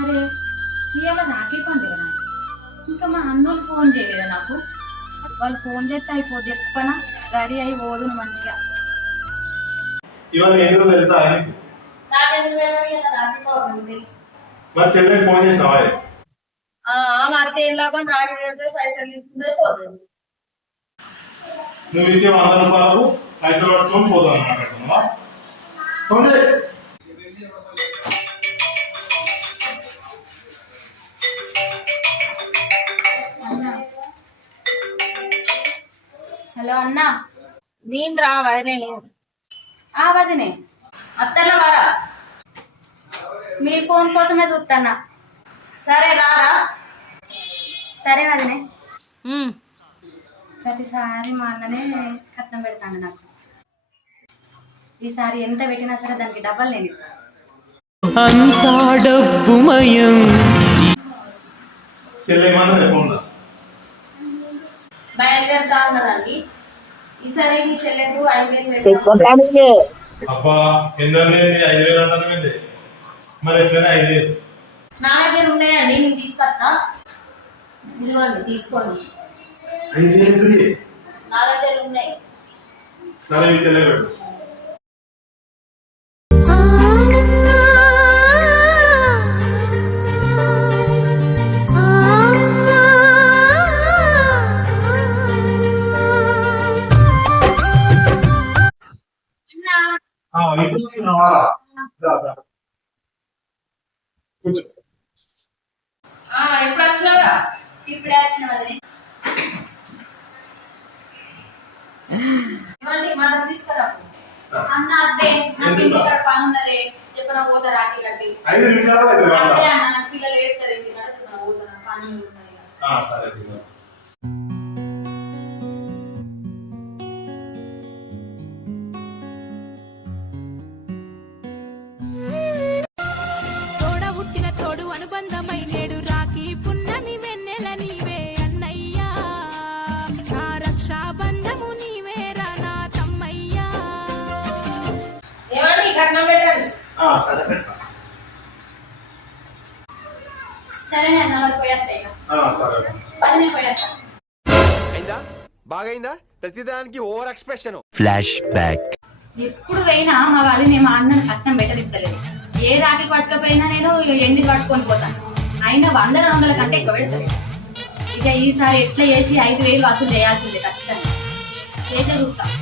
అరే ఇవాళ రాఖీ పండుగ నాకు. ఇంకా మా అన్నోళ్ళు ఫోన్ చేయలేదా నాకు? వాళ్ళు ఫోన్ చేస్తే అయిపో చెప్పనా? రెడీ అయి పోదును మంచిగా. ఇవాళ ఎందుకు తెలుసా ఆయనకు నాకెందుకు తెలియదు రాఖీ పౌర్ణమి తెలుసు. మరి చెల్లెకి ఫోన్ చేసినావా మరితే ఏం లాభం రాఖీ పెడితే పైసలు తీసుకుంటే పోతుంది. నువ్వు ఇచ్చే వంద రూపాయలకు పైసలు పట్టుకొని పోదాం అన్నమాట హలో అన్నా. నేను రా వదిలే లేదు ఆ వదినే. అత్తల వారా. మీ ఫోన్ కోసమే చూస్తానా సరే రారా సరే వదినే. ప్రతిసారి మా అన్ననే కట్నం పెడతాను నాకు. ఈసారి ఎంత పెట్టినా సరే దానికి డబ్బల్ నేను ఇస్తా. అంతా డబ్బుమయం చెల్లె బయలుదేరుతా ఉన్నదండి ఈసారి మీ చెల్లెకు ఐదు వేలు అబ్బా ఐదు వేలు అంటాను మరి ఎట్లనే ఐదు వేలు? నా దగ్గర ఉన్నాయండి నేను తీసుకొస్తా. ఇదిగోండి తీసుకోండి. ఐదు వేలు ఎక్కడివి? నా దగ్గర ఉన్నాయి. సరే మీ ఇప్పుడు వచ్చినావురా ఇప్పుడే వచ్చిన వదినే ఇవ్వండి మనం తీసుకురా. అన్న అట్టే. నాకు ఎందుకు? ఇంటి కాడ పని ఉన్నదే. చెప్పిన పోతా రాకి కట్టి. ఐదు నిమిషాలు అన్న పిల్లలు ఏడుతారు ఇంటి కాడ చెప్పిన పోతా పని ఉన్నది. సరే కట్నం పెట్టండి. ఆ, సరే పెడతా. సరే అన్న మరి పోయేస్తా ఇక. ఆ, సరే పని పోయేస్తా. అయిందా? బాగైందా? ప్రతిదానికి ఓవర్ ఎక్స్ప్రెషన్. ఫ్లాష్ బ్యాక్ ఎప్పుడు పోయినా మా వాళ్ళని మా అన్నని కట్నం పెట్టదిస్తలేదు ఏ రాకి పట్టుకపోయినా నేను ఎన్ని పట్టుకొని పోతాను. అయినా వంద రెండు వందల కంటే ఎక్కువ పెడతాను ఇక ఈసారి ఎట్లా చేసి ఐదు వేలు వసూలు చేయాల్సిందే ఖచ్చితంగా. చేసే చూస్తా. వదినా బాయ్